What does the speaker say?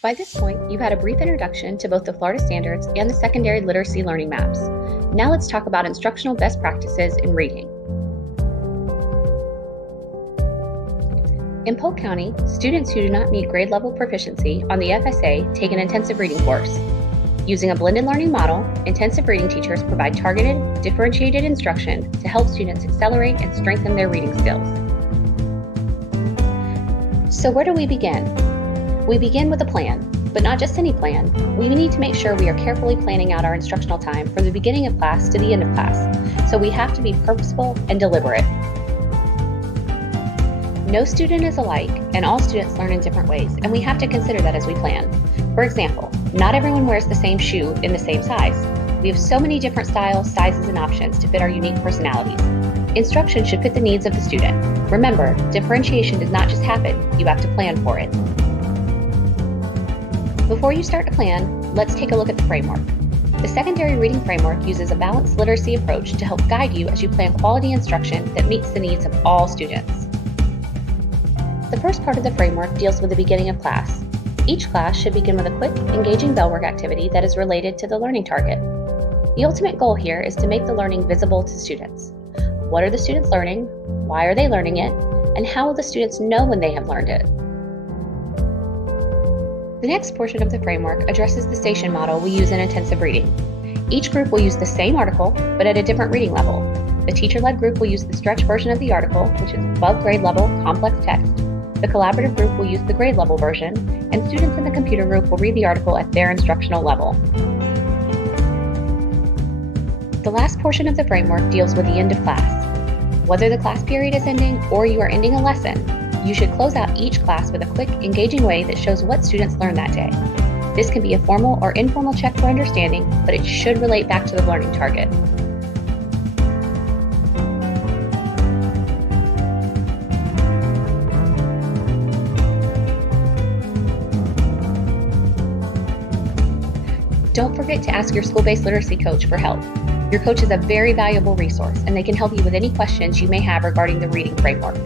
By this point, you've had a brief introduction to both the Florida Standards and the Secondary Literacy Learning Maps. Now let's talk about instructional best practices in reading. In Polk County, students who do not meet grade level proficiency on the FSA take an intensive reading course. Using a blended learning model, intensive reading teachers provide targeted, differentiated instruction to help students accelerate and strengthen their reading skills. So where do we begin? We begin with a plan, but not just any plan. We need to make sure we are carefully planning out our instructional time from the beginning of class to the end of class, so we have to be purposeful and deliberate. No student is alike, and all students learn in different ways, and we have to consider that as we plan. For example, not everyone wears the same shoe in the same size. We have so many different styles, sizes, and options to fit our unique personalities. Instruction should fit the needs of the student. Remember, differentiation does not just happen, you have to plan for it. Before you start to plan, let's take a look at the framework. The secondary reading framework uses a balanced literacy approach to help guide you as you plan quality instruction that meets the needs of all students. The first part of the framework deals with the beginning of class. Each class should begin with a quick, engaging bell work activity that is related to the learning target. The ultimate goal here is to make the learning visible to students. What are the students learning? Why are they learning it? And how will the students know when they have learned it? The next portion of the framework addresses the station model we use in intensive reading. Each group will use the same article, but at a different reading level. The teacher-led group will use the stretch version of the article, which is above grade level, complex text. The collaborative group will use the grade level version, and students in the computer group will read the article at their instructional level. The last portion of the framework deals with the end of class. Whether the class period is ending or you are ending a lesson, you should close out each class with a quick, engaging way that shows what students learned that day. This can be a formal or informal check for understanding, but it should relate back to the learning target. Don't forget to ask your school-based literacy coach for help. Your coach is a very valuable resource, and they can help you with any questions you may have regarding the reading framework.